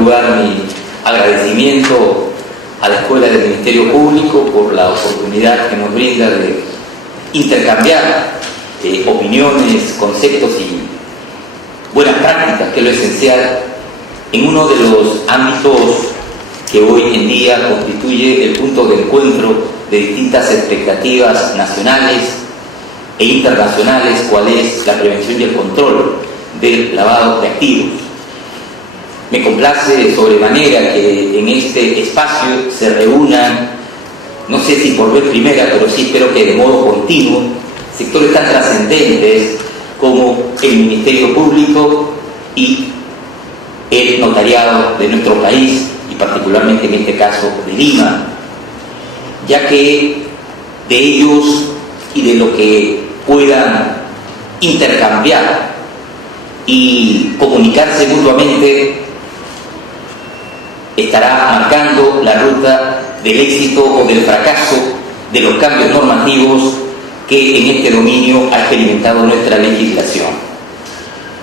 lugar, mi agradecimiento a la Escuela del Ministerio Público por la oportunidad que nos brinda de intercambiar opiniones, conceptos y buenas prácticas, que es lo esencial, en uno de los ámbitos que hoy en día constituye el punto de encuentro de distintas expectativas nacionales e internacionales, cuál es la prevención y el control del lavado de activos. Me complace sobremanera que en este espacio se reúnan, no sé si por vez primera, pero sí espero que de modo continuo, sectores tan trascendentes como el Ministerio Público y el notariado de nuestro país, y particularmente en este caso de Lima, ya que de ellos y de lo que puedan intercambiar y comunicarse mutuamente estará marcando la ruta del éxito o del fracaso de los cambios normativos que en este dominio ha experimentado nuestra legislación.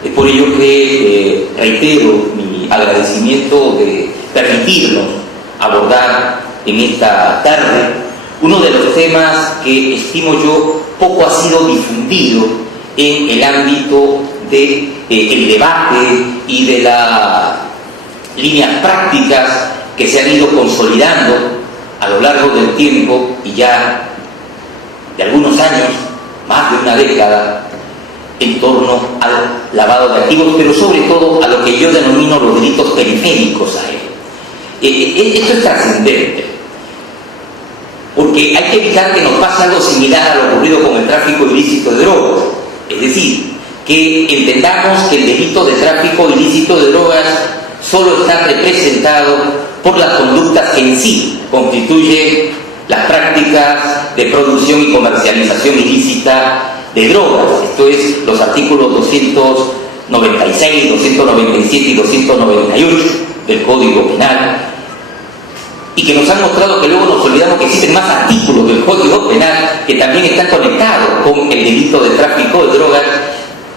Es por ello que reitero mi agradecimiento de permitirnos abordar en esta tarde uno de los temas que estimo yo poco ha sido difundido en el ámbito del debate y de las líneas prácticas que se han ido consolidando a lo largo del tiempo y ya de algunos años, más de una década, en torno al lavado de activos, pero sobre todo a lo que yo denomino los delitos periféricos a él. Esto es trascendente, porque hay que evitar que nos pase algo similar a lo ocurrido con el tráfico ilícito de drogas. Es decir, que entendamos que el delito de tráfico ilícito de drogas solo está representado por las conductas que en sí constituyen las prácticas de producción y comercialización ilícita de drogas. Esto es los artículos 296, 297 y 298 del Código Penal, y que nos han mostrado que luego nos olvidamos que existen más artículos del Código Penal que también están conectados con el delito de tráfico de drogas,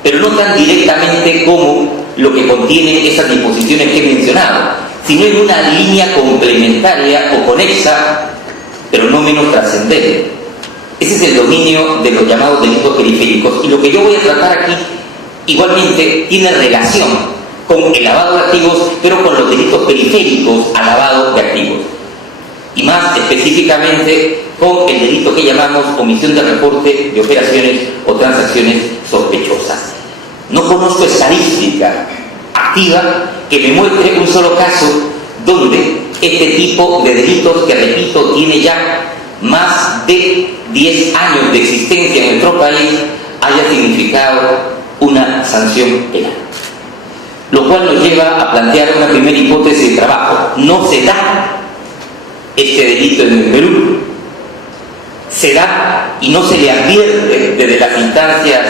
pero no tan directamente como lo que contienen esas disposiciones que he mencionado, sino en una línea complementaria o conexa, pero no menos trascendente. Ese es el dominio de los llamados delitos periféricos, y lo que yo voy a tratar aquí igualmente tiene relación con el lavado de activos, pero con los delitos periféricos al lavado de activos, y más específicamente con el delito que llamamos omisión de reporte de operaciones o transacciones sospechosas. No conozco estadística activa que me muestre un solo caso donde este tipo de delitos, que repito, tiene ya más de 10 años de existencia en nuestro país, haya significado una sanción penal. Lo cual nos lleva a plantear una primera hipótesis de trabajo. No se da este delito en el Perú. Se da y no se le advierte desde las instancias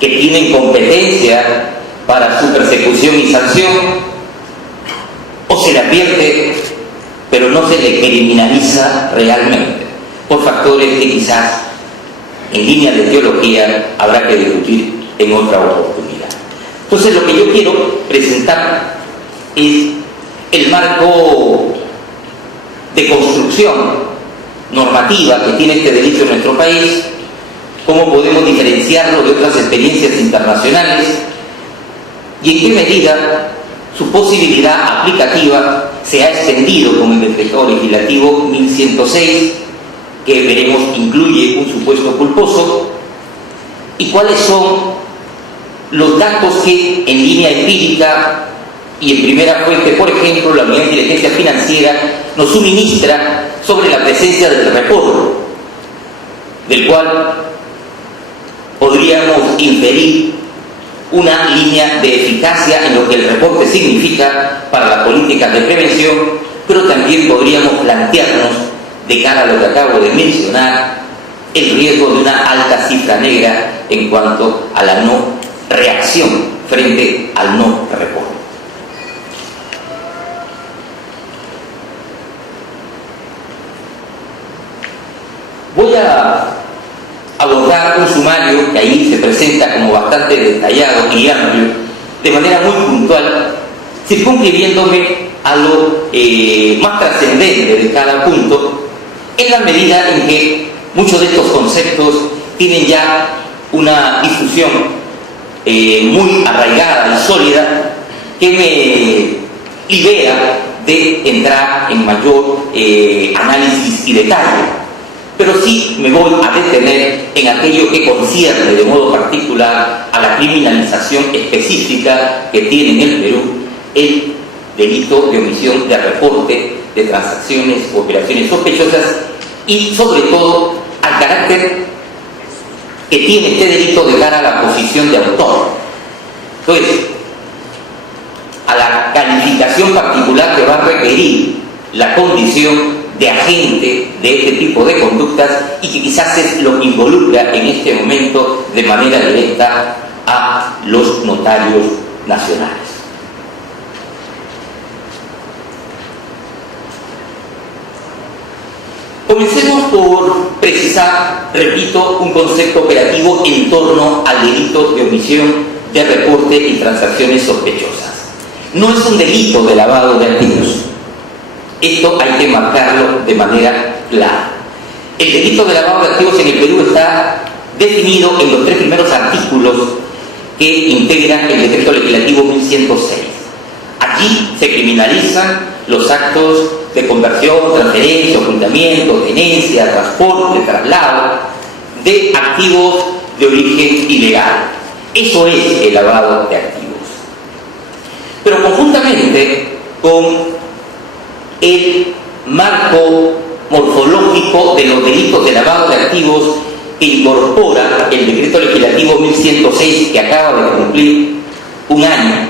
que tienen competencia para su persecución y sanción, o se le advierte pero no se le criminaliza realmente, por factores que quizás en líneas de teología habrá que discutir en otra oportunidad. Entonces, lo que yo quiero presentar es el marco de construcción normativa que tiene este delito en nuestro país, cómo podemos diferenciarlo de otras experiencias internacionales y en qué medida su posibilidad aplicativa se ha extendido con el decreto legislativo 1106, que veremos incluye un supuesto culposo, y cuáles son los datos que en línea empírica y en primera fuente, por ejemplo, la Unidad de Inteligencia Financiera nos suministra sobre la presencia del reporte, del cual podríamos inferir una línea de eficacia en lo que el reporte significa para las políticas de prevención, pero también podríamos plantearnos, de cara a lo que acabo de mencionar, el riesgo de una alta cifra negra en cuanto a la no reacción frente al no reporte. Voy a abordar un sumario que ahí se presenta como bastante detallado y amplio, de manera muy puntual, circunscribiéndome a lo más trascendente de cada punto, en la medida en que muchos de estos conceptos tienen ya una discusión muy arraigada y sólida que me libera de entrar en mayor análisis y detalle. Pero sí me voy a detener en aquello que concierne de modo particular a la criminalización específica que tiene en el Perú el delito de omisión de reporte de transacciones o operaciones sospechosas y sobre todo al carácter que tiene este delito de cara a la posición de autor. Entonces, a la calificación particular que va a requerir la condición de agente de este tipo de conductas y que quizás es lo que involucra en este momento de manera directa a los notarios nacionales. Comencemos por precisar, repito, un concepto operativo en torno al delito de omisión de reporte y transacciones sospechosas. No es un delito de lavado de activos. Esto hay que marcarlo de manera clara. El delito de lavado de activos en el Perú está definido en los 3 primeros artículos que integran el Decreto Legislativo 1106. Allí se criminalizan los actos de conversión, transferencia, ocultamiento, tenencia, transporte, traslado de activos de origen ilegal. Eso es el lavado de activos. Pero conjuntamente con el marco morfológico de los delitos de lavado de activos que incorpora el Decreto Legislativo 1106 que acaba de cumplir un año,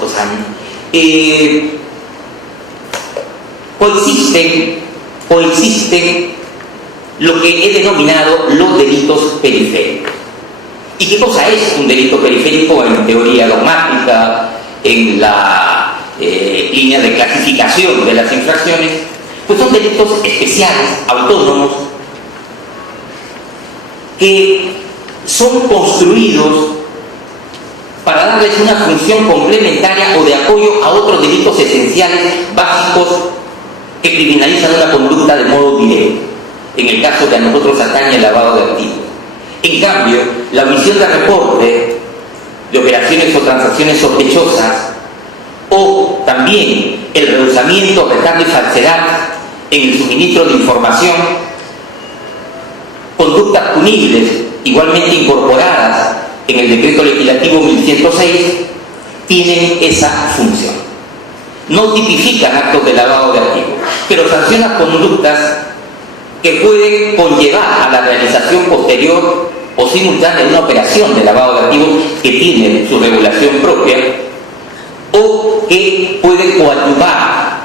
dos años, coexisten lo que he denominado los delitos periféricos. ¿Y qué cosa es un delito periférico en teoría dogmática, en la línea de clasificación de las infracciones? Pues son delitos especiales, autónomos, que son construidos para darles una función complementaria o de apoyo a otros delitos esenciales básicos que criminalizan una conducta de modo directo, en el caso que a nosotros atañe el lavado de activos. En cambio, la omisión de reporte de operaciones o transacciones sospechosas o también el rehusamiento, retardo y falsedad en el suministro de información, conductas punibles igualmente incorporadas en el Decreto Legislativo 1106, tienen esa función. No tipifican actos de lavado de activos, pero sancionan conductas que pueden conllevar a la realización posterior o simultánea de una operación de lavado de activos que tiene su regulación propia o que pueden coadyuvar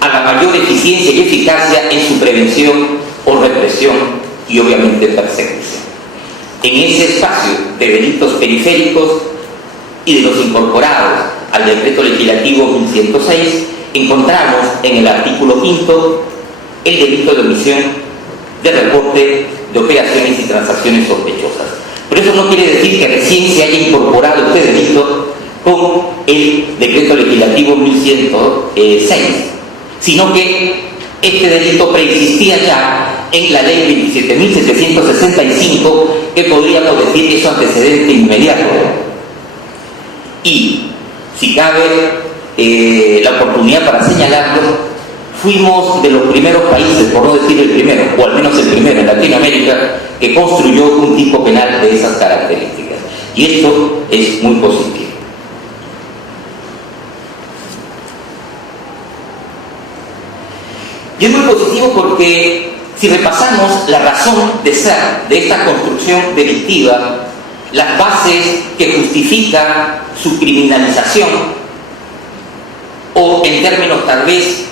a la mayor eficiencia y eficacia en su prevención o represión y obviamente persecución. En ese espacio de delitos periféricos y de los incorporados al Decreto Legislativo 1106 encontramos en el artículo 5 el delito de omisión de reporte de operaciones y transacciones sospechosas. Pero eso no quiere decir que recién se haya incorporado este delito con el Decreto Legislativo 1106, sino que este delito preexistía ya en la Ley 27.765, que podríamos decir que es su antecedente inmediato. Y, si cabe la oportunidad para señalarlo, fuimos de los primeros países, por no decir el primero, o al menos el primero en Latinoamérica, que construyó un tipo penal de esas características. Y esto es muy positivo. Y es muy positivo porque si repasamos la razón de ser de esta construcción delictiva, las bases que justifican su criminalización, o en términos tal vez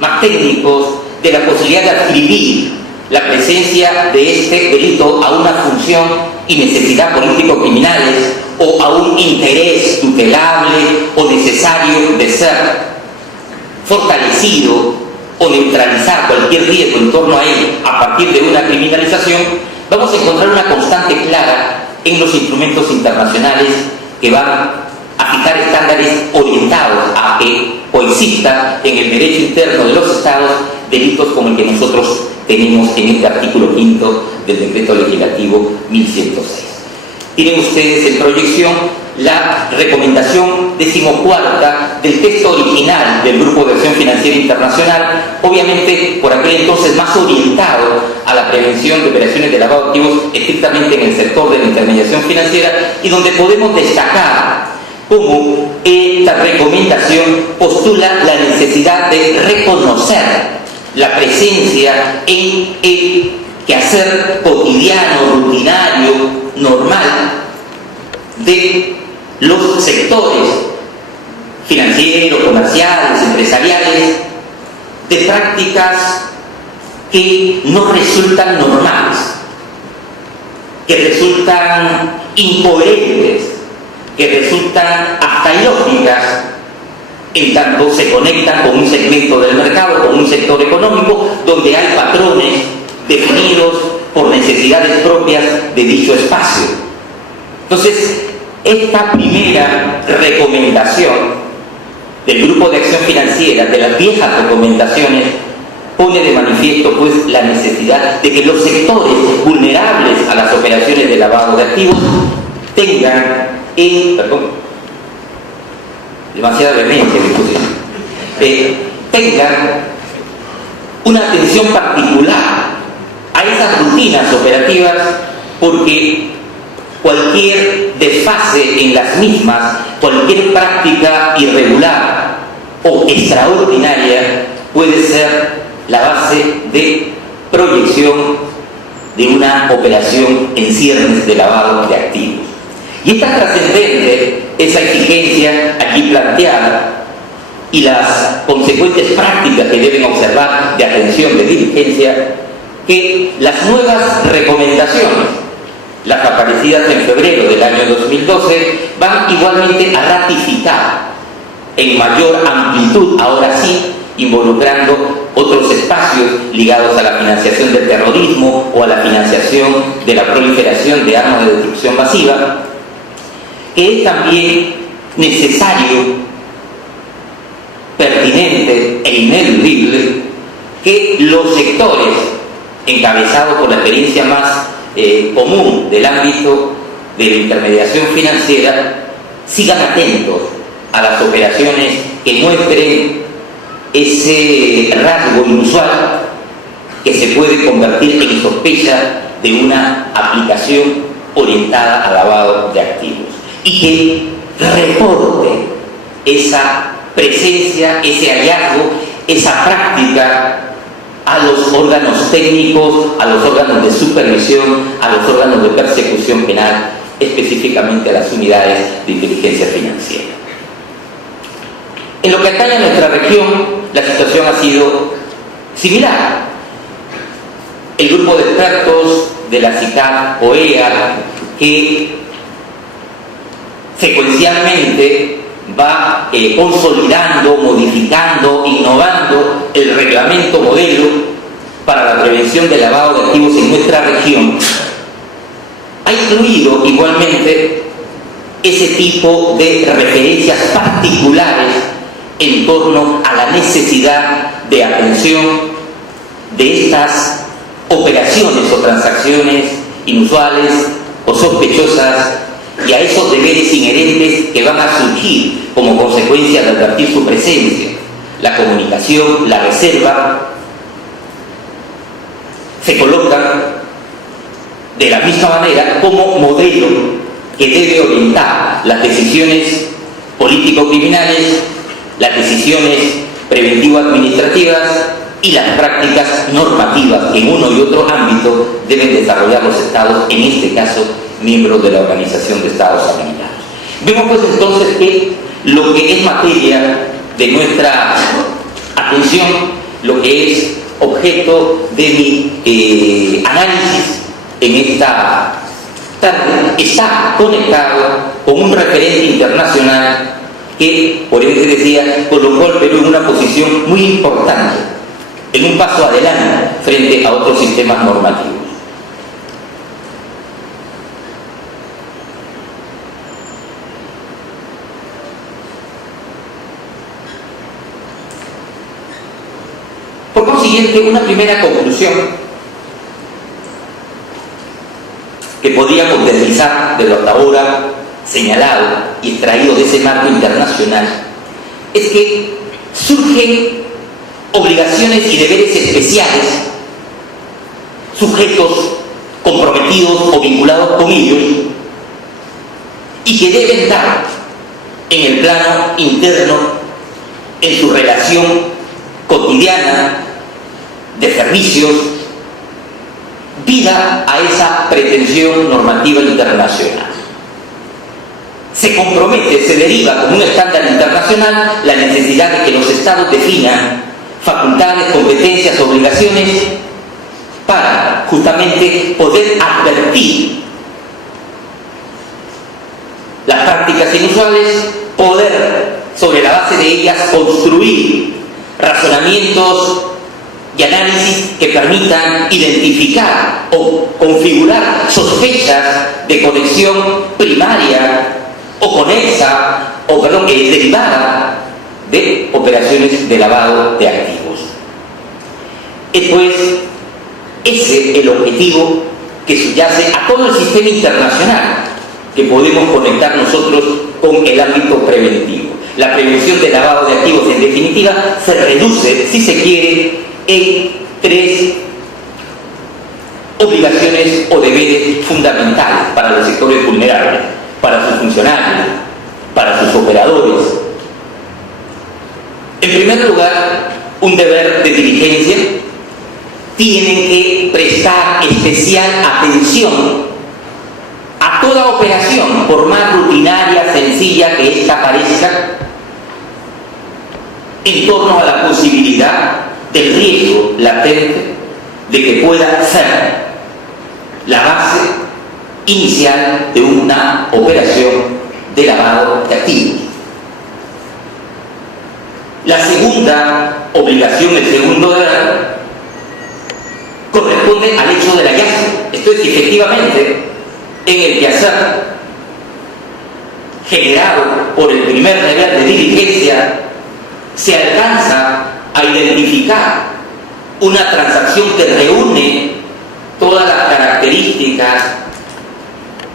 más técnicos, de la posibilidad de adscribir la presencia de este delito a una función y necesidad político-criminales o a un interés tutelable o necesario de ser fortalecido o neutralizar cualquier riesgo en torno a él a partir de una criminalización, vamos a encontrar una constante clara en los instrumentos internacionales que van a fijar estándares orientados a que coexista en el derecho interno de los Estados delitos como el que nosotros tenemos en este artículo 5 del Decreto Legislativo 1106. Tienen ustedes en proyección la recomendación 14ª del texto original del Grupo de Acción Financiera Internacional, obviamente por aquel entonces más orientado a la prevención de operaciones de lavado de activos estrictamente en el sector de la intermediación financiera, y donde podemos destacar cómo esta recomendación postula la necesidad de reconocer la presencia en el quehacer cotidiano, rutinario, normal de los sectores financieros, comerciales, empresariales, de prácticas que no resultan normales, que resultan incoherentes, que resultan hasta ilógicas, en tanto se conectan con un segmento del mercado, con un sector económico, donde hay patrones definidos por necesidades propias de dicho espacio. Entonces, esta primera recomendación del Grupo de Acción Financiera, de las viejas recomendaciones, pone de manifiesto pues la necesidad de que los sectores vulnerables a las operaciones de lavado de activos tengan demasiada vehemencia, tengan una atención particular a esas rutinas operativas, porque cualquier desfase en las mismas, cualquier práctica irregular o extraordinaria puede ser la base de proyección de una operación en ciernes de lavado de activos. Y es tan trascendente esa exigencia aquí planteada y las consecuentes prácticas que deben observar de atención, de diligencia, que las nuevas recomendaciones, las aparecidas en febrero del año 2012, van igualmente a ratificar en mayor amplitud, ahora sí, involucrando otros espacios ligados a la financiación del terrorismo o a la financiación de la proliferación de armas de destrucción masiva, que es también necesario, pertinente e ineludible que los sectores encabezados por la experiencia más común del ámbito de la intermediación financiera sigan atentos a las operaciones que muestren ese rasgo inusual que se puede convertir en sospecha de una aplicación orientada al lavado de activos, y que reporte esa presencia, ese hallazgo, esa práctica a los órganos técnicos, a los órganos de supervisión, a los órganos de persecución penal, específicamente a las unidades de inteligencia financiera. En lo que atañe a nuestra región, la situación ha sido similar. El grupo de expertos de la CICAP OEA, que secuencialmente va consolidando, modificando, innovando el reglamento modelo para la prevención del lavado de activos en nuestra región, ha incluido igualmente ese tipo de referencias particulares en torno a la necesidad de atención de estas operaciones o transacciones inusuales o sospechosas, y a esos deberes inherentes que van a surgir como consecuencia de advertir su presencia. La comunicación, la reserva, se colocan de la misma manera como modelo que debe orientar las decisiones político-criminales, las decisiones preventivo-administrativas y las prácticas normativas que en uno y otro ámbito deben desarrollar los Estados, en este caso miembros de la Organización de Estados Americanos. Vemos pues entonces que lo que es materia de nuestra atención, lo que es objeto de mi análisis en esta tarde, está conectado con un referente internacional que, por eso decía, colocó al Perú en una posición muy importante, en un paso adelante frente a otros sistemas normativos. consiguiente, una primera conclusión que podríamos deslizar de lo hasta ahora señalado y extraído de ese marco internacional es que surgen obligaciones y deberes especiales, sujetos comprometidos o vinculados con ellos, y que deben dar en el plano interno, en su relación cotidiana de servicios, vida a esa pretensión normativa internacional. Se compromete, se deriva como un estándar internacional la necesidad de que los Estados definan facultades, competencias, obligaciones para justamente poder advertir las prácticas inusuales, poder sobre la base de ellas construir razonamientos y análisis que permitan identificar o configurar sospechas de conexión primaria o conexa, o perdón, derivada de operaciones de lavado de activos. Es pues ese el objetivo que subyace a todo el sistema internacional que podemos conectar nosotros con el ámbito preventivo. La prevención del lavado de activos, en definitiva, se reduce, si se quiere, en tres obligaciones o deberes fundamentales para los sectores vulnerables, para sus funcionarios, para sus operadores. En primer lugar, un deber de diligencia. Tienen que prestar especial atención a toda operación, por más rutinaria, sencilla que ésta parezca, en torno a la posibilidad del riesgo latente de que pueda ser la base inicial de una operación de lavado de activos. La segunda obligación, el segundo deber, corresponde al hecho del hallazgo. Esto es, que efectivamente, en el quehacer generado por el primer deber de diligencia se alcanza a identificar una transacción que reúne todas las características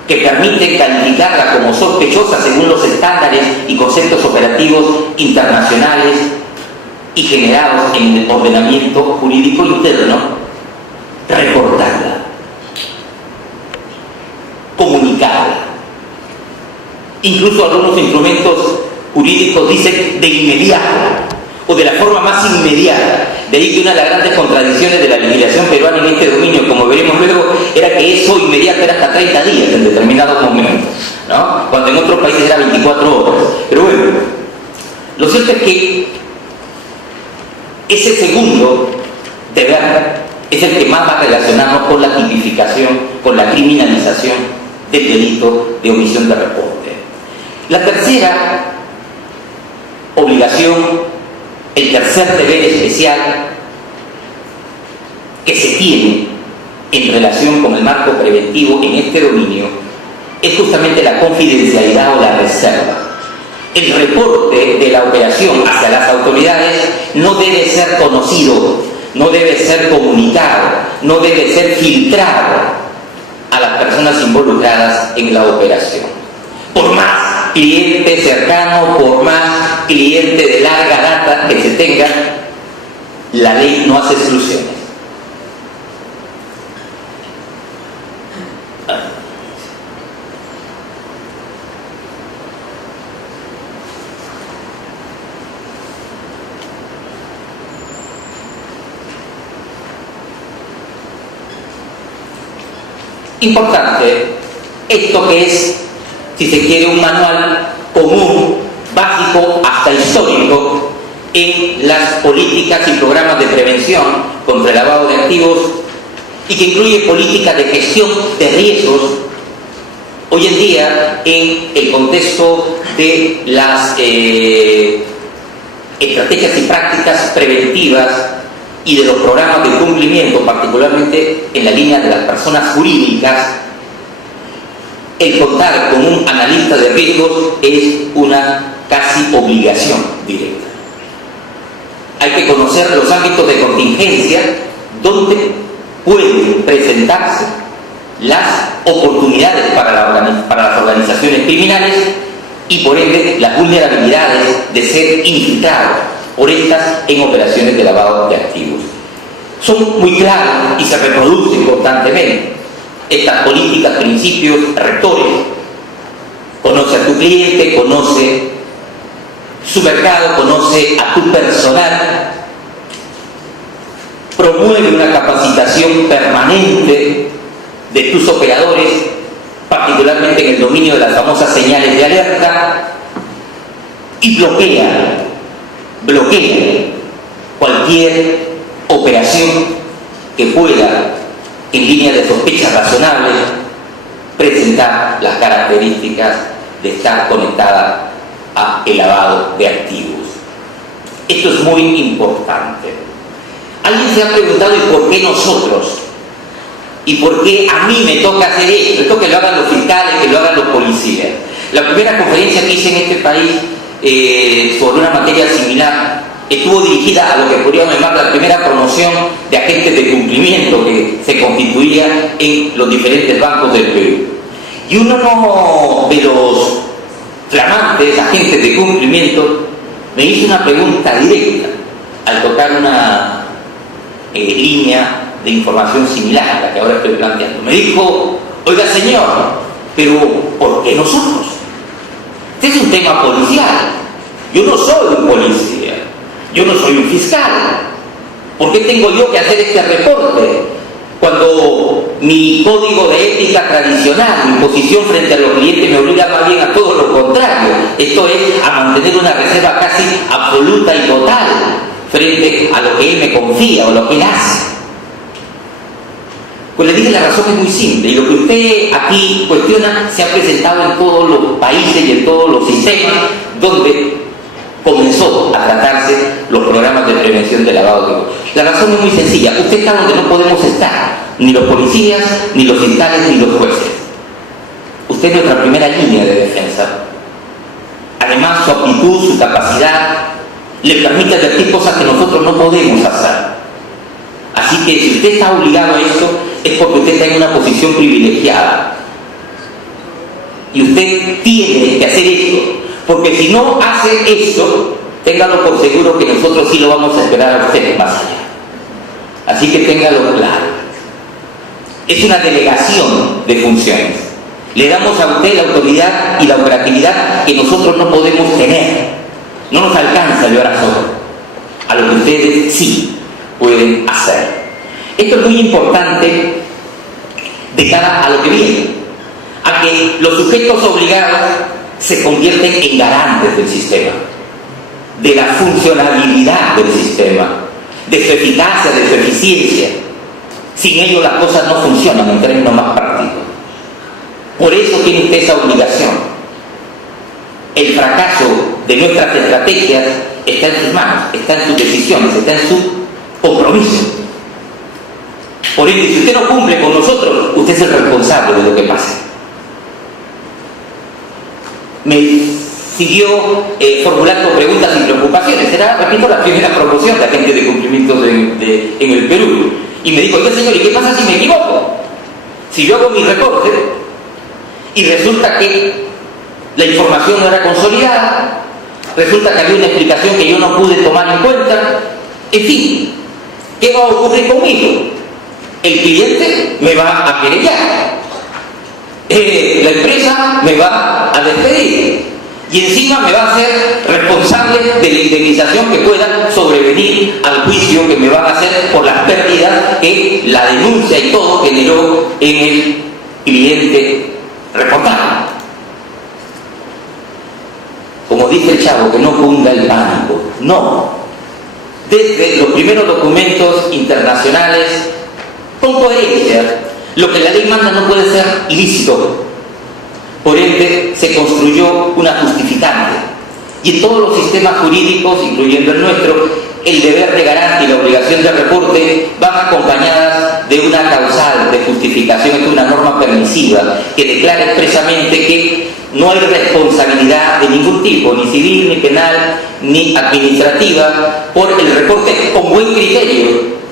que permiten calificarla como sospechosa según los estándares y conceptos operativos internacionales y generados en el ordenamiento jurídico interno, reportarla, comunicarla. Incluso algunos instrumentos jurídicos dicen de inmediato o de la forma más inmediata. De ahí que una de las grandes contradicciones de la legislación peruana en este dominio, como veremos luego, era que eso inmediato era hasta 30 días en determinados momentos, ¿no? Cuando en otros países era 24 horas. Pero bueno, lo cierto es que ese segundo deber es el que más va a relacionarnos con la tipificación, con la criminalización del delito de omisión de reporte. La tercera obligación, el tercer deber especial que se tiene en relación con el marco preventivo en este dominio, es justamente la confidencialidad o la reserva. El reporte de la operación hacia las autoridades no debe ser conocido, no debe ser comunicado, no debe ser filtrado a las personas involucradas en la operación. Por más cliente cercano, por más cliente de larga data que se tenga, la ley no hace exclusiones. Importante, esto que es, si se quiere, un manual común, básico, hasta histórico, en las políticas y programas de prevención contra el lavado de activos, y que incluye políticas de gestión de riesgos, hoy en día en el contexto de las estrategias y prácticas preventivas y de los programas de cumplimiento, particularmente en la línea de las personas jurídicas. El contar con un analista de riesgos es una casi obligación directa. hay que conocer los ámbitos de contingencia donde pueden presentarse las oportunidades para las organizaciones criminales y por ende las vulnerabilidades de ser infiltrados por estas en operaciones de lavado de activos. Son muy claras y se reproducen constantemente estas políticas, principios, rectores. Conoce a tu cliente, conoce su mercado, conoce a tu personal, promueve una capacitación permanente de tus operadores, particularmente en el dominio de las famosas señales de alerta, y bloquea cualquier operación que pueda, en línea de sospechas razonables, presentar las características de estar conectada a el lavado de activos. Esto es muy importante. Alguien se ha preguntado, ¿y por qué nosotros? ¿Y por qué a mí me toca hacer esto? Esto que lo hagan los fiscales, que lo hagan los policías. La primera conferencia que hice en este país sobre una materia similar estuvo dirigida a lo que podríamos llamar la primera promoción de agentes de cumplimiento que se constituía en los diferentes bancos del Perú. Y uno de los flamantes agentes de cumplimiento me hizo una pregunta directa al tocar una línea de información similar a la que ahora estoy planteando. Me dijo, oiga señor, pero ¿por qué nosotros? Este es un tema policial. Yo no soy un policía, yo no soy un fiscal. ¿Por qué tengo yo que hacer este reporte? Cuando mi código de ética tradicional, mi posición frente a los clientes me obliga más bien a todo lo contrario. Esto es a mantener una reserva casi absoluta y total frente a lo que él me confía o lo que él hace. Pues le dije, la razón es muy simple, y lo que usted aquí cuestiona se ha presentado en todos los países y en todos los sistemas donde comenzó a tratarse los programas de prevención de lavado de activos. La razón es muy sencilla, usted está donde no podemos estar, ni los policías, ni los fiscales, ni los jueces. Usted es nuestra primera línea de defensa. Además, su aptitud, su capacidad, le permite advertir cosas que nosotros no podemos hacer. Así que si usted está obligado a esto, es porque usted está en una posición privilegiada. Y usted tiene que hacer esto, porque si no hace esto, téngalo por seguro que nosotros sí lo vamos a esperar a usted más allá. Así que téngalo claro. Es una delegación de funciones. Le damos a usted la autoridad y la operatividad que nosotros no podemos tener. No nos alcanza de hora solo a lo que ustedes sí pueden hacer. Esto es muy importante de cara a lo que viene, a que los sujetos obligados se convierten en garantes del sistema, de la funcionabilidad del sistema, de su eficacia, de su eficiencia. Sin ello las cosas no funcionan en términos más prácticos. Por eso tiene usted esa obligación. El fracaso de nuestras estrategias está en sus manos, está en sus decisiones, está en su compromiso. Por ende, si usted no cumple con nosotros, usted es el responsable de lo que pase. Me siguió formulando preguntas y preocupaciones. Era, repito, la primera promoción de agentes de cumplimiento en el Perú. Y me dijo, oye señor, ¿y qué pasa si me equivoco? Si yo hago mi reporte y resulta que la información no era consolidada, resulta que había una explicación que yo no pude tomar en cuenta, en fin, ¿qué va a ocurrir conmigo? El cliente me va a querellar, la empresa me va a despedir y encima me va a hacer responsable de la indemnización que pueda sobrevenir al juicio que me van a hacer por las pérdidas que la denuncia y todo generó en el cliente reportado. Como dice el Chavo, que no cunda el pánico. No. Desde los primeros documentos internacionales, con coherencia, lo que la ley manda no puede ser ilícito. Por ende, se construyó una justificante. Y en todos los sistemas jurídicos, incluyendo el nuestro, el deber de garante y la obligación de reporte van acompañadas de una causal de justificación, es una norma permisiva que declara expresamente que no hay responsabilidad de ningún tipo, ni civil, ni penal, ni administrativa, por el reporte con buen criterio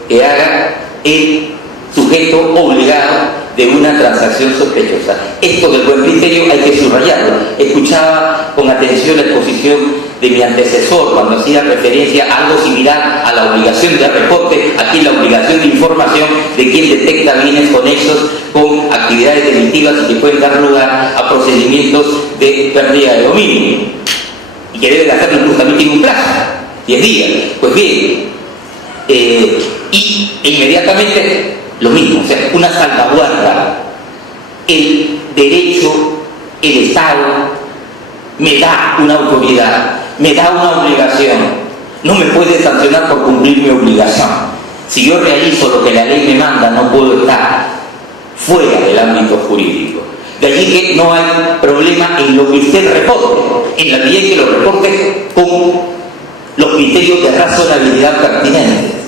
que haga el sujeto obligado de una transacción sospechosa. Esto del buen criterio hay que subrayarlo. Escuchaba con atención la exposición de mi antecesor cuando hacía referencia a algo similar a la obligación de reporte, aquí la obligación de información de quien detecta bienes conexos con actividades delictivas y que pueden dar lugar a procedimientos de pérdida de dominio y que deben hacerlo justamente en un plazo, 10 días. Pues bien, y inmediatamente lo mismo, o sea, una salvaguarda. El derecho, el Estado me da una autoridad, me da una obligación, no me puede sancionar por cumplir mi obligación. Si yo realizo lo que la ley me manda, no puedo estar fuera del ámbito jurídico. De allí que no hay problema en lo que usted reporte, en la medida en que lo reporte con los criterios de razonabilidad pertinentes.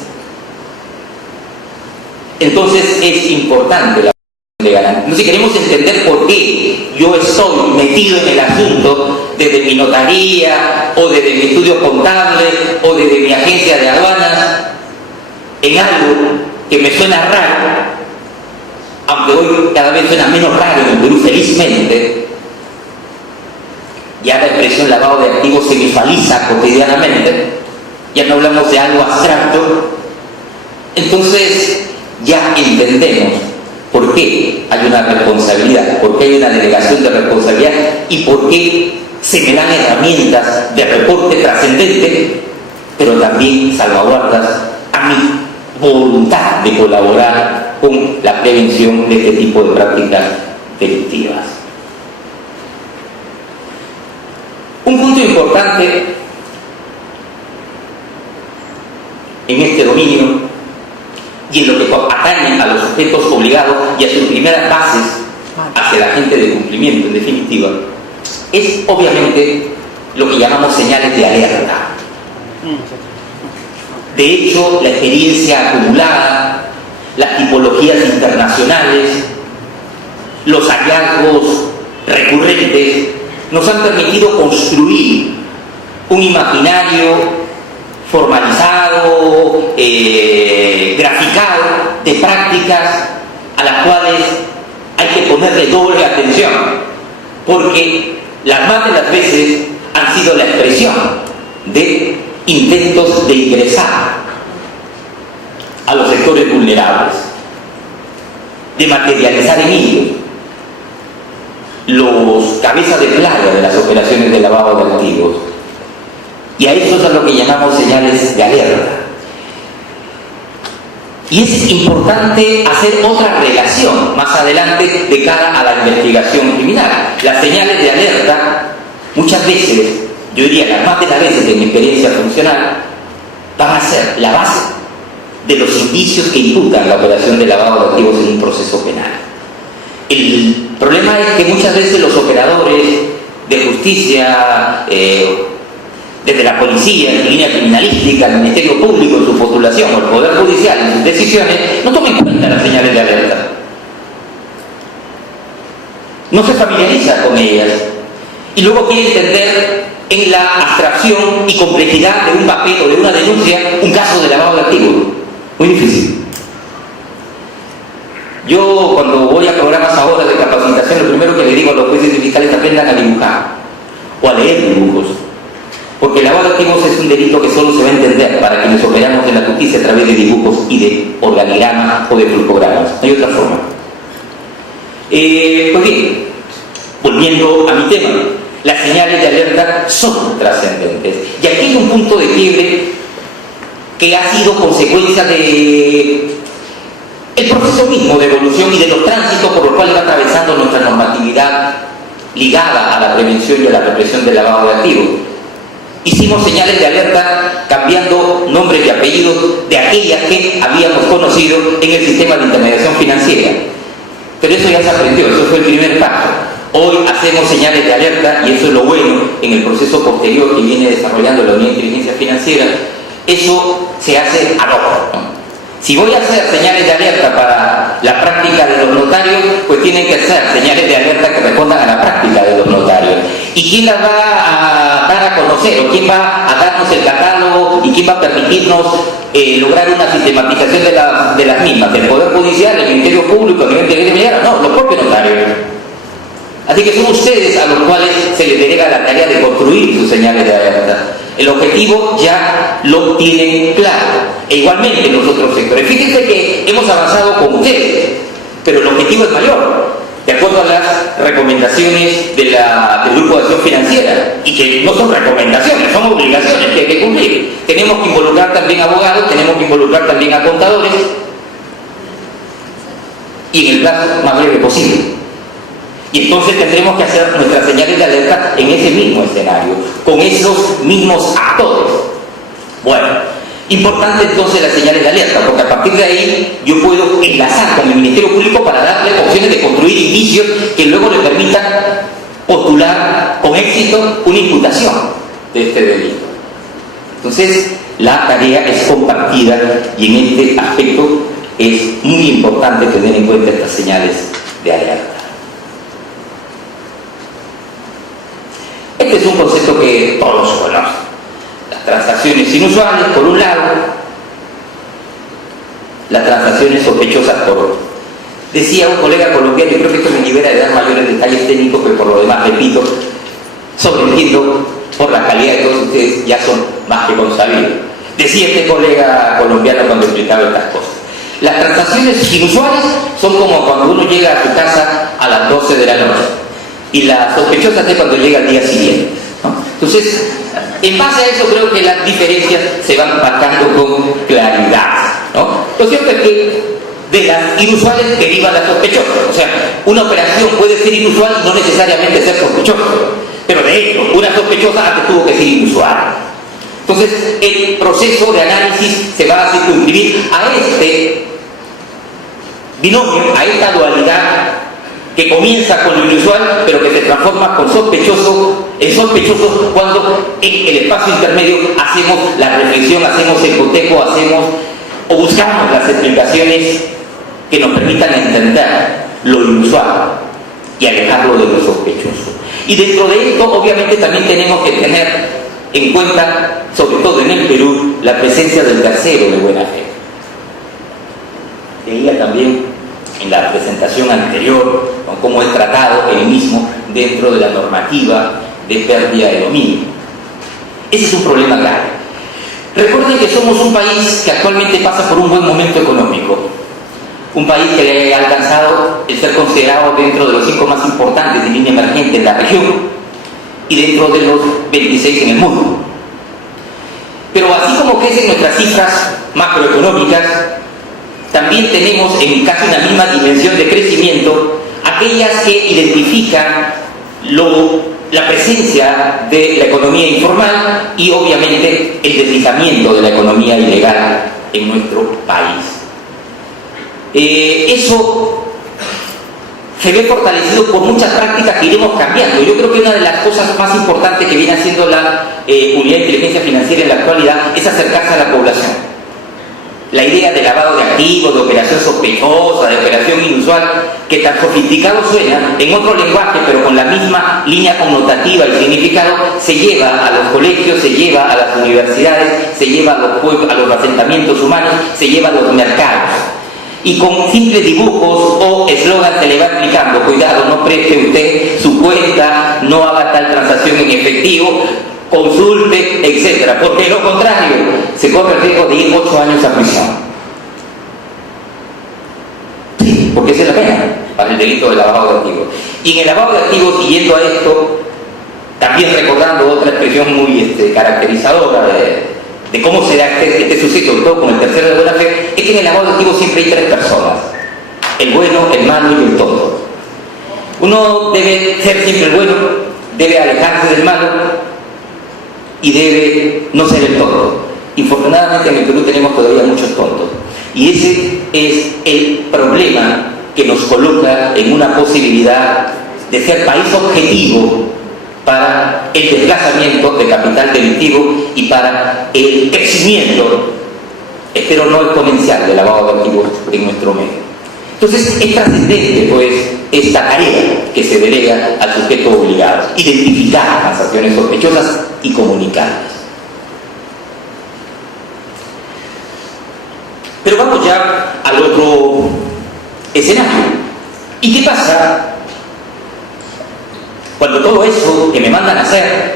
Entonces es importante la de garantía. Entonces, si queremos entender por qué yo estoy metido en el asunto desde mi notaría o desde mi estudio contable o desde mi agencia de aduanas en algo que me suena raro, aunque hoy cada vez suena menos raro en el Perú, felizmente, ya la expresión lavado de activos se visualiza cotidianamente, ya no hablamos de algo abstracto. Entonces ya entendemos por qué hay una responsabilidad, por qué hay una delegación de responsabilidad y por qué se me dan herramientas de reporte trascendente, pero también salvaguardas a mi voluntad de colaborar con la prevención de este tipo de prácticas delictivas. Un punto importante en este dominio y en lo que atañe a los sujetos obligados y a sus primeras bases hacia la agente de cumplimiento, en definitiva, es obviamente lo que llamamos señales de alerta. De hecho, la experiencia acumulada, las tipologías internacionales, los hallazgos recurrentes nos han permitido construir un imaginario formalizado, graficado, de prácticas a las cuales hay que ponerle doble atención, porque las más de las veces han sido la expresión de intentos de ingresar a los sectores vulnerables, de materializar en ellos los cabezas de playa de las operaciones de lavado de activos. Y a eso es a lo que llamamos señales de alerta. Y es importante hacer otra relación más adelante de cara a la investigación criminal. Las señales de alerta, muchas veces, yo diría las más de las veces de mi experiencia funcional, van a ser la base de los indicios que imputan la operación de lavado de activos en un proceso penal. El problema es que muchas veces los operadores de justicia, desde la policía, en línea criminalística, el Ministerio Público en su postulación o el Poder Judicial en sus decisiones, no tomen en cuenta las señales de alerta. No se familiariza con ellas. Y luego quiere entender en la abstracción y complejidad de un papel o de una denuncia un caso de lavado de activos. Muy difícil. Yo cuando voy a programas ahora de capacitación, lo primero que le digo a los jueces y fiscales es aprendan a dibujar o a leer dibujos. Porque el lavado de activos es un delito que solo se va a entender para quienes operamos en la justicia a través de dibujos y de organigramas o de flujogramas. No hay otra forma. Pues bien, volviendo a mi tema, las señales de alerta son trascendentes. Y aquí hay un punto de quiebre que ha sido consecuencia de el proceso mismo de evolución y de los tránsitos por los cuales va atravesando nuestra normatividad ligada a la prevención y a la represión del lavado de activos. Hicimos señales de alerta cambiando nombres y apellidos de aquellas que habíamos conocido en el sistema de intermediación financiera. Pero eso ya se aprendió, eso fue el primer paso. Hoy hacemos señales de alerta, y eso es lo bueno en el proceso posterior que viene desarrollando la Unidad de Inteligencia Financiera. Eso se hace ad hoc, ¿no? Si voy a hacer señales de alerta para la práctica de los notarios, pues tienen que ser señales de alerta que respondan a la práctica de los notarios. ¿Y quién las va a dar a conocer? ¿O quién va a darnos el catálogo? ¿Y quién va a permitirnos lograr una sistematización de las mismas? ¿El Poder Judicial, el Ministerio Público, el nivel de Iglesia? No, los propios notarios. Así que son ustedes a los cuales se les delega la tarea de construir sus señales de alerta. El objetivo ya lo tienen claro. E igualmente los otros sectores. Fíjense que hemos avanzado con ustedes, pero el objetivo es mayor, de acuerdo a las recomendaciones del Grupo de Acción Financiera, y que no son recomendaciones, son obligaciones que hay que cumplir. Tenemos que involucrar también a abogados, tenemos que involucrar también a contadores, y en el plazo más breve posible. Y entonces tendremos que hacer nuestras señales de alerta en ese mismo escenario, con esos mismos actores. Bueno, importante entonces las señales de alerta, porque a partir de ahí yo puedo enlazar con el Ministerio Público para darle opciones de construir indicios que luego le permitan postular con éxito una imputación de este delito. Entonces, la tarea es compartida y en este aspecto es muy importante tener en cuenta estas señales de alerta. Este es un concepto que todos conocen. Las transacciones inusuales, por un lado, las transacciones sospechosas, por otro. Decía un colega colombiano, y creo que esto me libera de dar mayores detalles técnicos, pero por lo demás, repito, sobreentiendo por la calidad de todos ustedes, ya son más que consabidos. Decía este colega colombiano cuando explicaba estas cosas. Las transacciones inusuales son como cuando uno llega a su casa a las 12 de la noche. Y la sospechosa es cuando llega al día siguiente, ¿no? Entonces, en base a eso creo que las diferencias se van marcando con claridad, ¿no? Lo cierto es que de las inusuales derivan las sospechosas. O sea, una operación puede ser inusual y no necesariamente ser sospechosa. Pero de hecho, una sospechosa antes tuvo que ser inusual. Entonces, el proceso de análisis se va a circunscribir a este binomio, a esta dualidad que comienza con lo inusual, pero que se transforma en sospechoso cuando en el espacio intermedio hacemos la reflexión, hacemos el cotejo, o buscamos las explicaciones que nos permitan entender lo inusual y alejarlo de lo sospechoso. Y dentro de esto, obviamente, también tenemos que tener en cuenta, sobre todo en el Perú, la presencia del tercero de buena fe. Veía también en la presentación anterior, con cómo es tratado el mismo dentro de la normativa de pérdida de dominio. Ese es un problema grave. Recuerden que somos un país que actualmente pasa por un buen momento económico, un país que le ha alcanzado el ser considerado dentro de los 5 más importantes de línea emergente en la región y dentro de los 26 en el mundo. Pero así como crecen nuestras cifras macroeconómicas, también tenemos en casi una misma dimensión de crecimiento aquellas que identifican la presencia de la economía informal y obviamente el deslizamiento de la economía ilegal en nuestro país. Eso se ve fortalecido por muchas prácticas que iremos cambiando. Yo creo que una de las cosas más importantes que viene haciendo la Unidad de Inteligencia Financiera en la actualidad es acercarse a la población. La idea de lavado de activos, de operación sospechosa, de operación inusual, que tan sofisticado suena, en otro lenguaje, pero con la misma línea connotativa y significado, se lleva a los colegios, se lleva a las universidades, se lleva a los pueblos, a los asentamientos humanos, se lleva a los mercados. Y con simples dibujos o eslogan se le va explicando: cuidado, no preste usted su cuenta, no haga tal transacción en efectivo, consulte, etcétera, porque de lo contrario se corre el riesgo de ir 8 años a prisión. Sí, porque esa es la pena para el delito de lavado de activos. Y en el lavado de activos, siguiendo a esto, también recordando otra expresión muy caracterizadora de cómo se da este suceso, sobre todo con el tercero de buena fe, es que en el lavado de activos siempre hay 3 personas: el bueno, el malo y el tonto. Uno debe ser siempre el bueno, debe alejarse del malo y debe no ser el tonto. Infortunadamente en el Perú tenemos todavía muchos tontos, y ese es el problema que nos coloca en una posibilidad de ser país objetivo para el desplazamiento de capital delictivo y para el crecimiento espero no exponencial, de lavado de activos en nuestro medio. Entonces es trascendente pues esta tarea que se delega al sujeto obligado: identificar transacciones sospechosas y comunicarlas. Pero vamos ya al otro escenario. ¿Y qué pasa cuando todo eso que me mandan a hacer,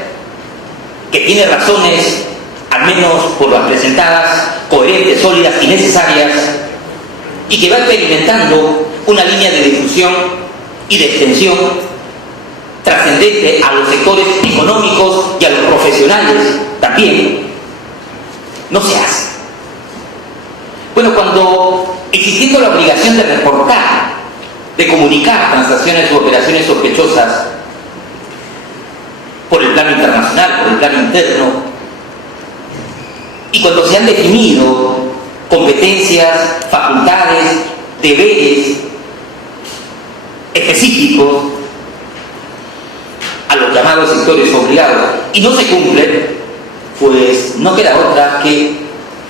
que tiene razones, al menos por las presentadas, coherentes, sólidas y necesarias, y que va experimentando una línea de difusión y de extensión trascendente a los sectores económicos y a los profesionales también, no se hace? Bueno, cuando existiendo la obligación de reportar, de comunicar transacciones u operaciones sospechosas por el plano internacional, por el plano interno, y cuando se han definido competencias, facultades, deberes específicos a los llamados sectores obligados y no se cumplen, pues no queda otra que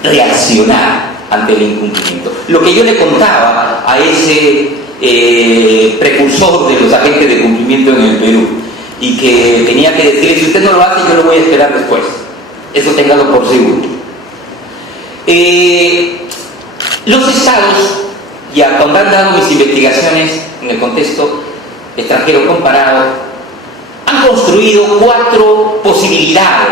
reaccionar ante el incumplimiento. Lo que yo le contaba a ese precursor de los agentes de cumplimiento en el Perú, y que tenía que decir: si usted no lo hace, yo lo voy a esperar después. Eso téngalo por seguro. Los estados, ya cuando han dado mis investigaciones en el contexto extranjero comparado, han construido 4 posibilidades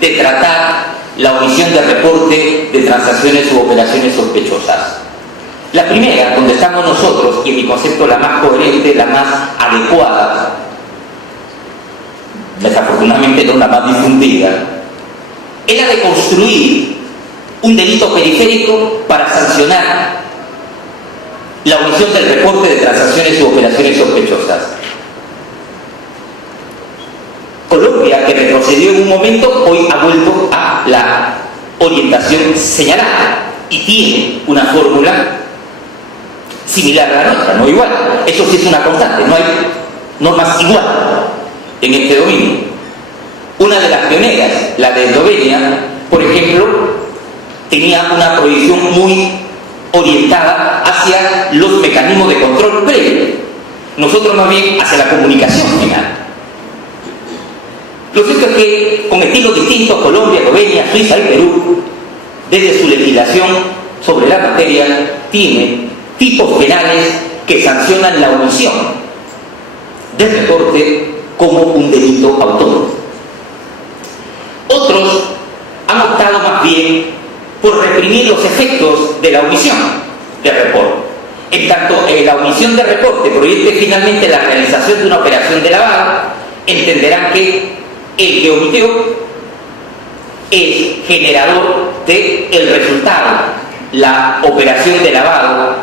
de tratar la omisión de reporte de transacciones u operaciones sospechosas. La primera, donde estamos nosotros, y en mi concepto la más coherente, la más adecuada, desafortunadamente no la más difundida, es la de construir un delito periférico para sancionar la omisión del reporte de transacciones u operaciones sospechosas. Colombia, que retrocedió en un momento, hoy ha vuelto a la orientación señalada y tiene una fórmula similar a la nuestra, no igual. Eso sí es una constante, no hay normas igual en este dominio. Una de las pioneras, la de Eslovenia, por ejemplo, tenía una prohibición muy orientada hacia los mecanismos de control previo. Nosotros más bien hacia la comunicación penal. Lo cierto es que, con estilos distintos, Colombia, Eslovenia, Suiza y Perú, desde su legislación sobre la materia, tiene tipos penales que sancionan la omisión del reporte como un delito autónomo. Otros han optado más bien por reprimir los efectos de la omisión de reporte. En tanto la omisión de reporte proyecte finalmente la realización de una operación de lavado, entenderán que el que omitió es generador del resultado, la operación de lavado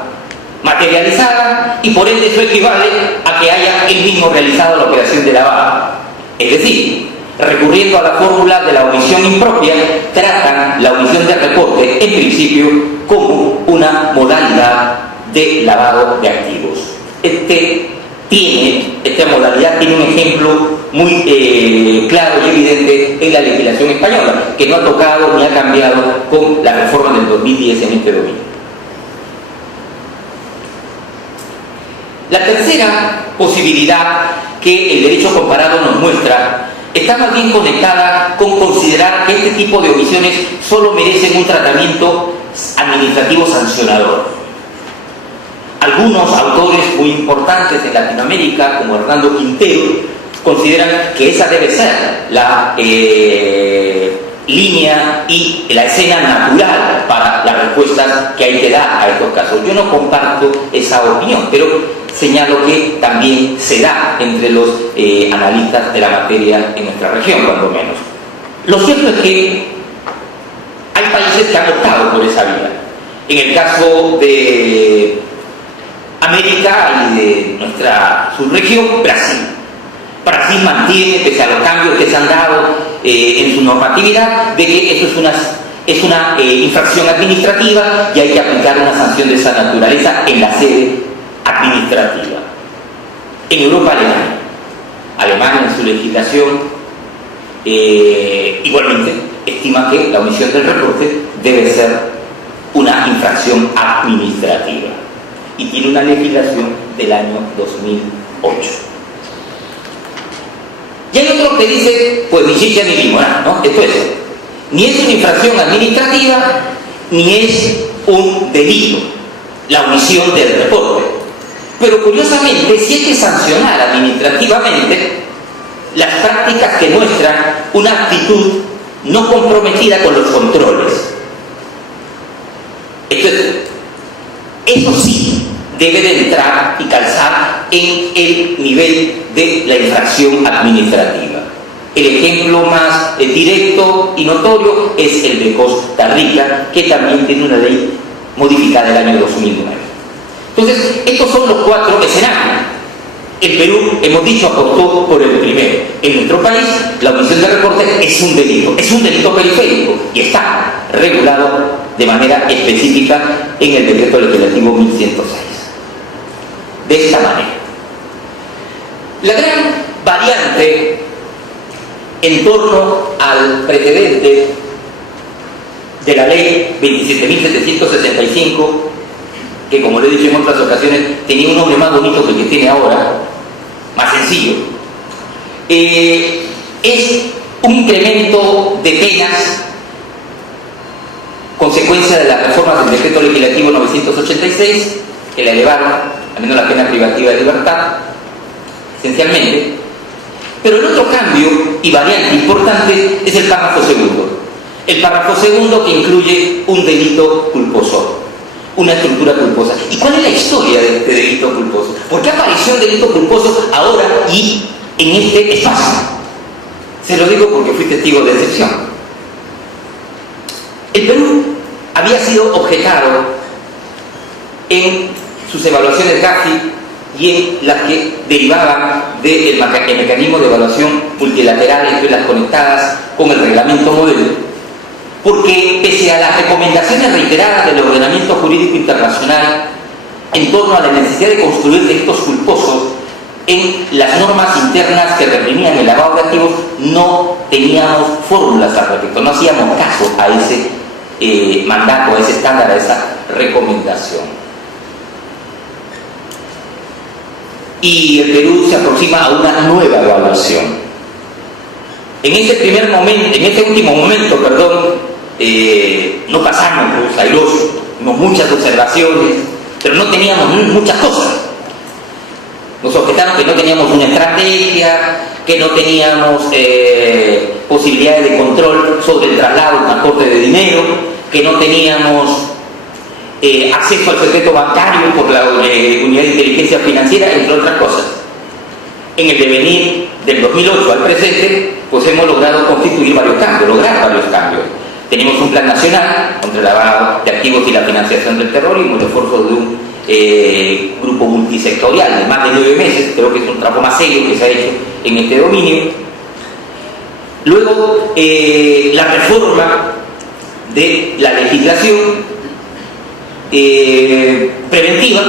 materializada, y por ende eso equivale a que haya él mismo realizado la operación de lavado. Es decir, recurriendo a la fórmula de la omisión impropia, tratan la omisión de reporte en principio como una modalidad de lavado de activos. Esta modalidad tiene un ejemplo muy claro y evidente en la legislación española, que no ha tocado ni ha cambiado con la reforma del 2010 en este dominio. La tercera posibilidad que el derecho comparado nos muestra está más bien conectada con considerar que este tipo de omisiones solo merecen un tratamiento administrativo sancionador. Algunos autores muy importantes en Latinoamérica, como Hernando Quintero, consideran que esa debe ser la línea y la escena natural para las respuestas que hay que dar a estos casos. Yo no comparto esa opinión, pero señalo que también se da entre los analistas de la materia en nuestra región, cuando menos. Lo cierto es que hay países que han optado por esa vía. En el caso de América y de nuestra subregión, Brasil. Brasil mantiene, pese a los cambios que se han dado en su normatividad, de que eso es una infracción administrativa y hay que aplicar una sanción de esa naturaleza en la sede administrativa. En Europa, Alemania en su legislación igualmente estima que la omisión del reporte debe ser una infracción administrativa y tiene una legislación del año 2008. Y hay otro que dice, pues ni chicha ni limonada, ¿no? Esto es, ni es una infracción administrativa, ni es un delito, la omisión del reporte. Pero curiosamente, sí hay que sancionar administrativamente las prácticas que muestran una actitud no comprometida con los controles. Entonces, eso sí debe de entrar y calzar en el nivel de la infracción administrativa. El ejemplo más directo y notorio es el de Costa Rica, que también tiene una ley modificada del año 2009. Entonces, estos son los 4 escenarios. El Perú, hemos dicho, apostó por el primero. En nuestro país, la omisión de reporte es un delito periférico y está regulado de manera específica en el decreto legislativo 1106. De esta manera. La gran variante en torno al precedente de la ley 27.765, que como lo he dicho en otras ocasiones, tenía un nombre más bonito que el que tiene ahora, más sencillo, es un incremento de penas consecuencia de las reformas del decreto legislativo 986, que la elevaron, al menos la pena privativa de libertad, esencialmente. Pero el otro cambio y variante importante es el párrafo segundo. El párrafo segundo que incluye un delito culposo, una estructura culposa. ¿Y cuál es la historia de este delito culposo? ¿Por qué apareció un delito culposo ahora y en este espacio? Se lo digo porque fui testigo de excepción. El Perú había sido objetado en sus evaluaciones GAFI y en las que derivaban del mecanismo de evaluación multilateral entre las conectadas con el reglamento modelo, porque pese a las recomendaciones reiteradas del ordenamiento jurídico internacional en torno a la necesidad de construir delitos culposos en las normas internas que reprimían el lavado de activos, no teníamos fórmulas al respecto, no hacíamos caso a ese mandato, a ese estándar, a esa recomendación. Y el Perú se aproxima a una nueva evaluación. En este último momento, no pasamos pues, airosos, tuvimos muchas observaciones, pero no teníamos muchas cosas. Nos objetaron que no teníamos una estrategia, que no teníamos posibilidades de control sobre el traslado y transporte de dinero, que no teníamos acceso al secreto bancario por la Unidad de Inteligencia Financiera, entre otras cosas. En el devenir del 2008 al presente, pues hemos logrado lograr varios cambios. Tenemos un plan nacional contra el lavado de activos y la financiación del terrorismo, el esfuerzo de un grupo multisectorial de más de 9 meses, creo que es un trabajo más serio que se ha hecho en este dominio. Luego, la reforma de la legislación preventiva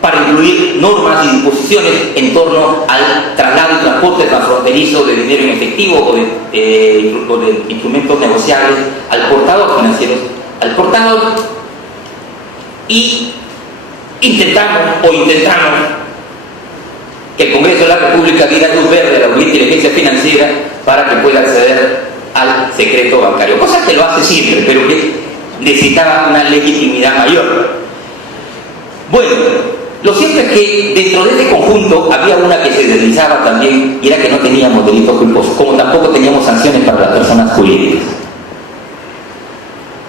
para incluir normas y disposiciones en torno al traslado y transporte transfronterizo de dinero en efectivo o de instrumentos negociables al portador, financieros al portador, y intentamos que el Congreso de la República diera luz verde a la Unidad de Inteligencia Financiera para que pueda acceder al secreto bancario, cosa que lo hace siempre, pero que necesitaba una legitimidad mayor. Bueno, lo cierto es que dentro de este conjunto había una que se deslizaba también, y era que no teníamos delitos culposos, como tampoco teníamos sanciones para las personas jurídicas.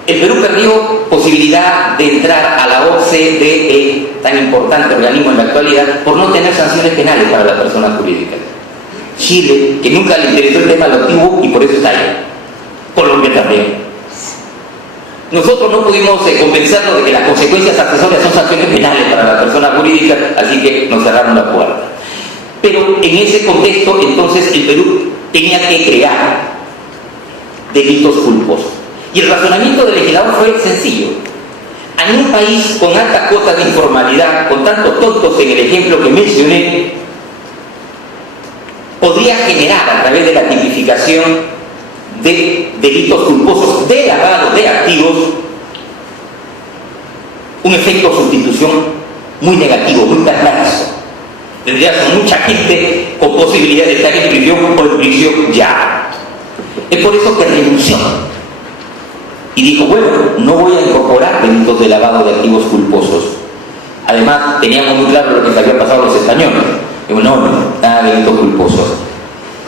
El Perú perdió posibilidad de entrar a la OCDE, tan importante organismo en la actualidad, por no tener sanciones penales para las personas jurídicas. Chile, que nunca le interesó el tema, lo tuvo y por eso está ahí. Colombia también. Nosotros no pudimos convencernos de que las consecuencias accesorias son sanciones penales para la persona jurídica, así que nos cerraron la puerta. Pero en ese contexto, entonces, el Perú tenía que crear delitos culposos. Y el razonamiento del legislador fue sencillo. En un país con altas cuotas de informalidad, con tantos tontos en el ejemplo que mencioné, podría generar a través de la tipificación de delitos culposos de lavado de activos un efecto de sustitución muy negativo, muy perverso. Tendrías mucha gente con posibilidad de estar en prisión o en prisión ya. Es por eso que renunció y dijo, bueno, no voy a incorporar delitos de lavado de activos culposos. Además, teníamos muy claro lo que se había pasado a los españoles. Digo, no, nada de delitos culposos.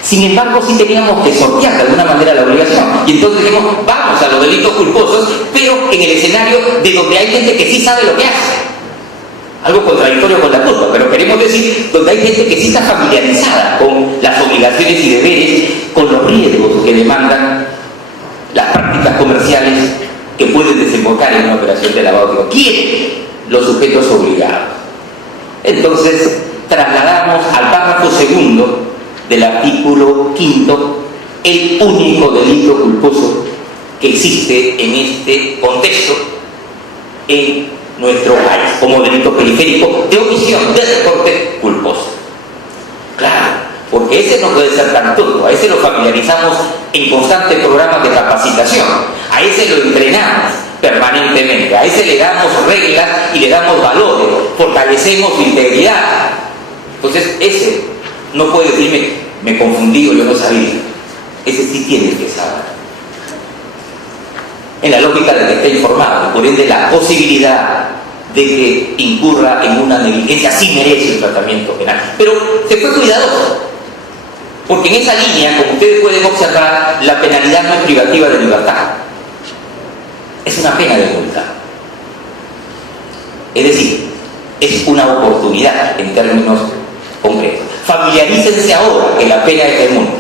Sin embargo, sí teníamos que sortear de alguna manera la obligación. Y entonces dijimos, vamos a los delitos culposos, pero en el escenario de donde hay gente que sí sabe lo que hace. Algo contradictorio con la culpa, pero queremos decir donde hay gente que sí está familiarizada con las obligaciones y deberes, con los riesgos que demandan las prácticas comerciales que pueden desembocar en una operación de lavado de activos. ¿Quiénes? Los sujetos obligados. Entonces, trasladamos al párrafo segundo del artículo 5 el único delito culposo que existe en este contexto en nuestro país, como delito periférico de omisión de reporte culposo. Claro, porque ese no puede ser tan tonto, a ese lo familiarizamos en constantes programas de capacitación, a ese lo entrenamos permanentemente, a ese le damos reglas y le damos valores, fortalecemos su integridad. Entonces ese no puede decirme, me confundí o yo no sabía. Ese sí tiene que saber. En la lógica de que esté informado, por ende la posibilidad de que incurra en una negligencia sí merece un tratamiento penal. Pero se fue cuidadoso, porque en esa línea, como ustedes pueden observar, la penalidad no es privativa de libertad, es una pena de multa. Es decir, es una oportunidad en términos concretos. Familiarícense ahora que la pena es de multa,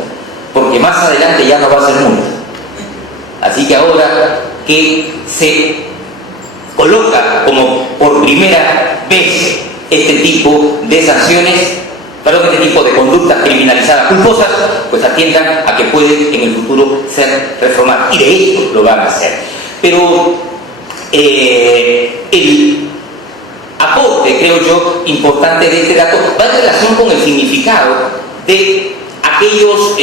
porque más adelante ya no va a ser multa. Así que ahora que se coloca como por primera vez este tipo de sanciones, este tipo de conductas criminalizadas culposas, pues atiendan a que pueden en el futuro ser reformadas. Y de hecho lo van a hacer. Pero el aporte, creo yo, importante de este dato va en relación con el significado de aquellos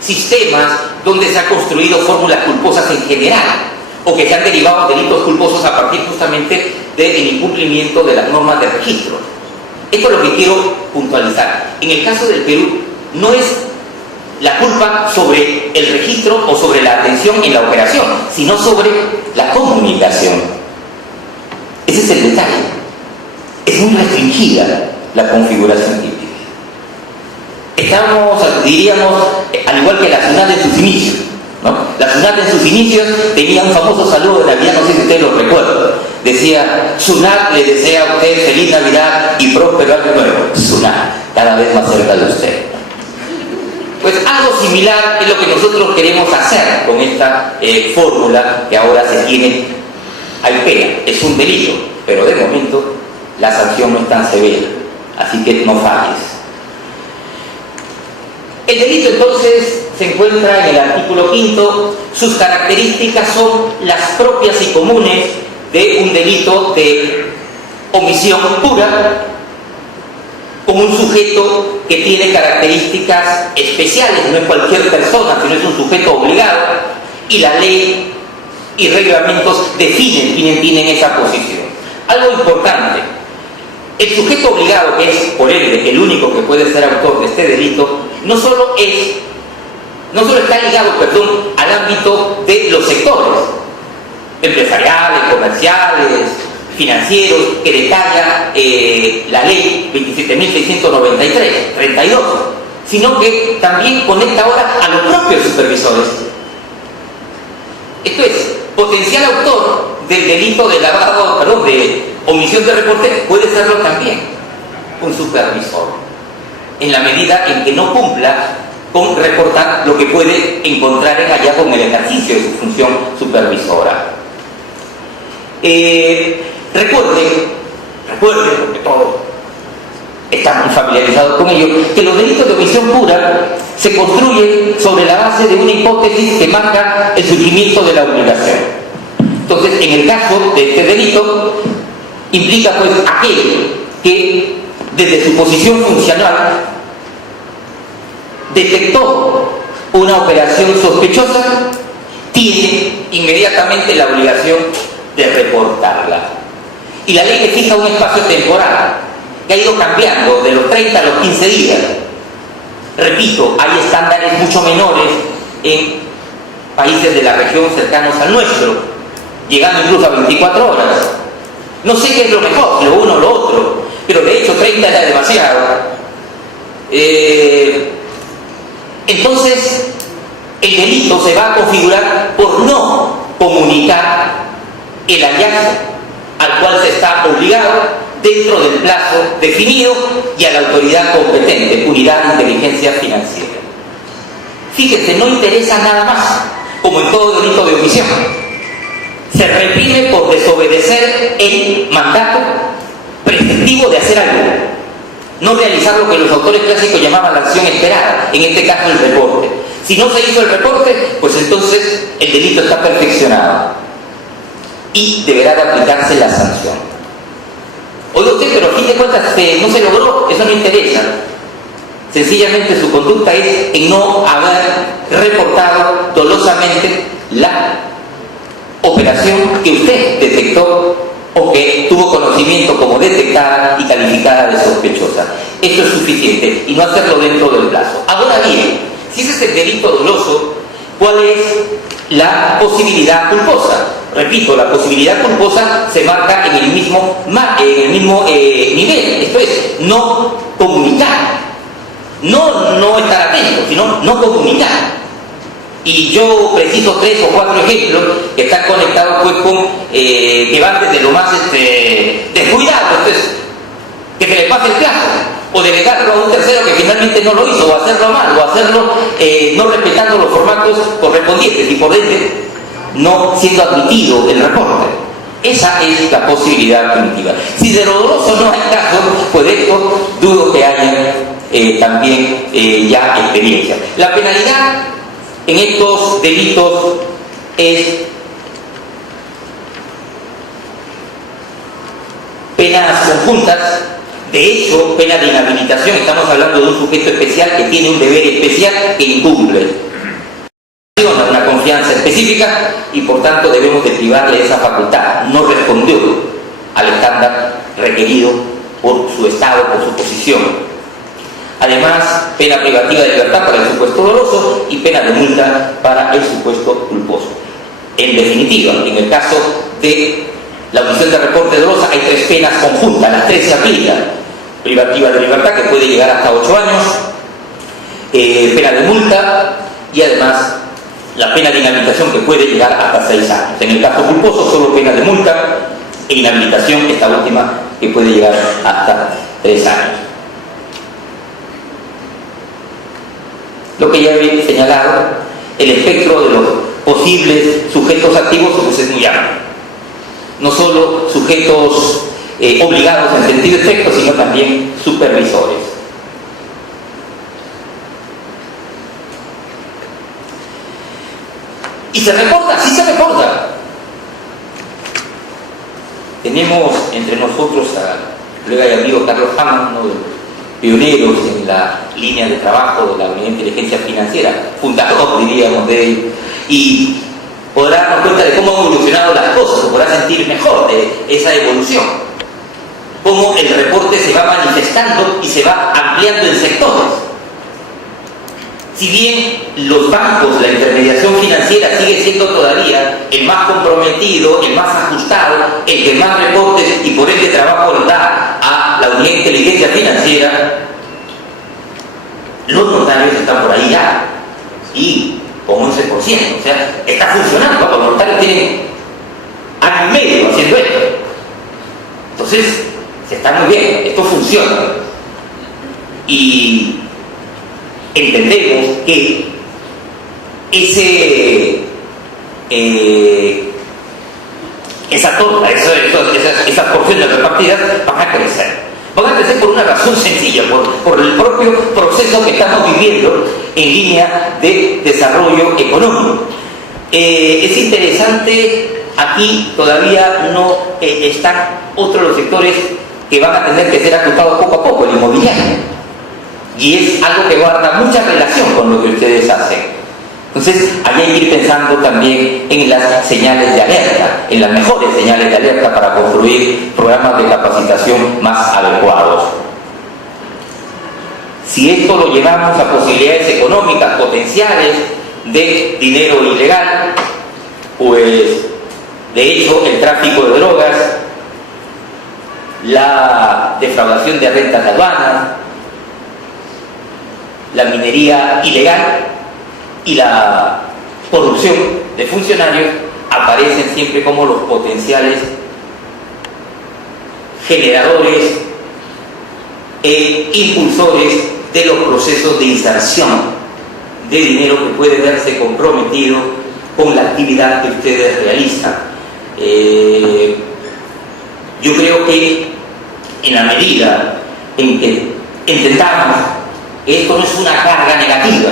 sistemas donde se han construido fórmulas culposas en general o que se han derivado delitos culposos a partir justamente del incumplimiento de las normas de registro. Esto es lo que quiero puntualizar. En el caso del Perú, no es la culpa sobre el registro o sobre la atención en la operación, sino sobre la comunicación. Ese es el detalle. Es muy restringida la configuración típica. Estamos, diríamos, al igual que la SUNAT en sus inicios, ¿no? La SUNAT en sus inicios tenía un famoso saludo de Navidad, no sé si ustedes lo recuerdan. Decía, SUNAT le desea a usted feliz Navidad y próspero año nuevo. SUNAT, cada vez más cerca de usted. Pues algo similar es lo que nosotros queremos hacer con esta fórmula que ahora se tiene. Hay pena, es un delito, pero de momento la sanción no es tan severa, así que no falles. El delito entonces se encuentra en el artículo 5, sus características son las propias y comunes de un delito de omisión pura, con un sujeto que tiene características especiales, no es cualquier persona, sino es un sujeto obligado, y la ley y reglamentos definen quiénes tienen esa posición. Algo importante, el sujeto obligado, que es por ende el único que puede ser autor de este delito, no solo está ligado, al ámbito de los sectores empresariales, comerciales, financieros, que detalla la ley 27.693/32, sino que también conecta ahora a los propios supervisores. Esto es, potencial autor del delito de lavado, de omisión de reporte puede serlo también un supervisor, en la medida en que no cumpla con reportar lo que puede encontrar en hallazgo en el ejercicio de su función supervisora. Recuerden, porque todos estamos familiarizados con ello, que los delitos de omisión pura se construyen sobre la base de una hipótesis que marca el surgimiento de la obligación. Entonces, en el caso de este delito, implica pues aquel que desde su posición funcional detectó una operación sospechosa, tiene inmediatamente la obligación de reportarla. Y la ley que fija un espacio temporal, que ha ido cambiando de los 30 a los 15 días. Repito, hay estándares mucho menores en países de la región cercanos al nuestro, llegando incluso a 24 horas. No sé qué es lo mejor, lo uno o lo otro, pero de hecho 30 era demasiado. Entonces, el delito se va a configurar por no comunicar el hallazgo al cual se está obligado dentro del plazo definido y a la autoridad competente, Unidad de Inteligencia Financiera. Fíjense, no interesa nada más, como en todo delito de omisión. Se reprime por desobedecer el mandato preceptivo de hacer algo, no realizar lo que los autores clásicos llamaban la acción esperada, en este caso el reporte. Si no se hizo el reporte, pues entonces el delito está perfeccionado y deberá de aplicarse la sanción. Oiga usted, pero a fin de cuentas no se logró, eso no interesa. Sencillamente su conducta es en no haber reportado dolosamente la operación que usted detectó o que tuvo conocimiento como detectada y calificada de sospechosa. Esto es suficiente y no hacerlo dentro del plazo. Ahora bien, si ese es el delito doloso, ¿cuál es la posibilidad culposa? Repito, la posibilidad culposa se marca en el mismo nivel, esto es, no comunicar, no estar atento, sino no comunicar. Y yo preciso 3 o 4 ejemplos que están conectados pues con que van desde lo más descuidado, entonces, que se le pase el plazo, o delegarlo a un tercero que finalmente no lo hizo, o hacerlo mal, o hacerlo no respetando los formatos correspondientes y por ende no siendo admitido el reporte. Esa es la posibilidad primitiva. Si de lo doloso no hay caso, pues de esto dudo que haya también ya experiencia. La penalidad en estos delitos es penas conjuntas, de hecho, pena de inhabilitación. Estamos hablando de un sujeto especial que tiene un deber especial que incumple. Una confianza específica y por tanto debemos de privarle esa facultad. No respondió al estándar requerido por su estado, por su posición. Además, pena privativa de libertad para el supuesto doloso y pena de multa para el supuesto culposo. En definitiva, en el caso de la omisión de reporte dolosa hay 3 penas conjuntas, las 3 se aplican. Privativa de libertad, que puede llegar hasta 8 años, pena de multa y además la pena de inhabilitación, que puede llegar hasta 6 años. En el caso culposo, solo pena de multa e inhabilitación, esta última, que puede llegar hasta 3 años. Lo que ya he señalado, el espectro de los posibles sujetos activos pues es muy amplio. No solo sujetos obligados en sentido estricto, sino también supervisores. Y se reporta, sí se reporta. Tenemos entre nosotros al colega y amigo Carlos Hamann, uno de los pioneros en la línea de trabajo de la Unidad de Inteligencia Financiera, fundador, diríamos, de él, y podrá darnos cuenta de cómo han evolucionado las cosas, o podrá sentir mejor de esa evolución, cómo el reporte se va manifestando y se va ampliando en sectores. Si bien los bancos, la intermediación financiera sigue siendo todavía el más comprometido, el más ajustado, el que más reportes y por ende trabajo le da a la Unidad de Inteligencia Financiera, los notarios están por ahí ya, y con 11%, o sea, está funcionando, los notarios tienen año y medio haciendo esto. Entonces, se está muy bien, esto funciona. Y entendemos que esa torta, esas porciones repartidas van a crecer. Van a crecer por una razón sencilla, por el propio proceso que estamos viviendo en línea de desarrollo económico. Es interesante, aquí todavía no están otros los sectores que van a tener que ser ajustados poco a poco, el inmobiliario. Y es algo que guarda mucha relación con lo que ustedes hacen. Entonces, ahí hay que ir pensando también en las señales de alerta, en las mejores señales de alerta para construir programas de capacitación más adecuados. Si esto lo llevamos a posibilidades económicas potenciales de dinero ilegal, pues de hecho el tráfico de drogas, la defraudación de rentas de aduanas, la minería ilegal y la corrupción de funcionarios aparecen siempre como los potenciales generadores e impulsores de los procesos de inserción de dinero que puede verse comprometido con la actividad que ustedes realizan. Yo creo que en la medida en que entendamos que esto no es una carga negativa,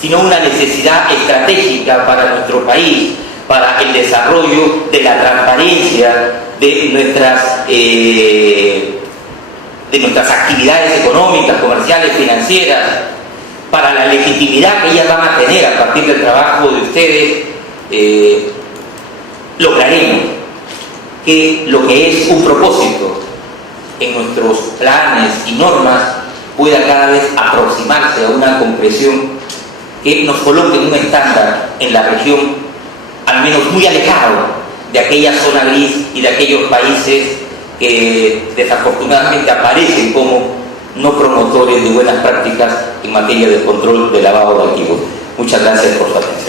sino una necesidad estratégica para nuestro país, para el desarrollo de la transparencia de nuestras actividades económicas, comerciales, financieras, para la legitimidad que ellas van a tener a partir del trabajo de ustedes, lograremos que lo que es un propósito en nuestros planes y normas pueda cada vez aproximarse a una concreción que nos coloque en un estándar en la región, al menos muy alejado de aquella zona gris y de aquellos países que desafortunadamente aparecen como no promotores de buenas prácticas en materia de control de lavado de activos. Muchas gracias por su atención.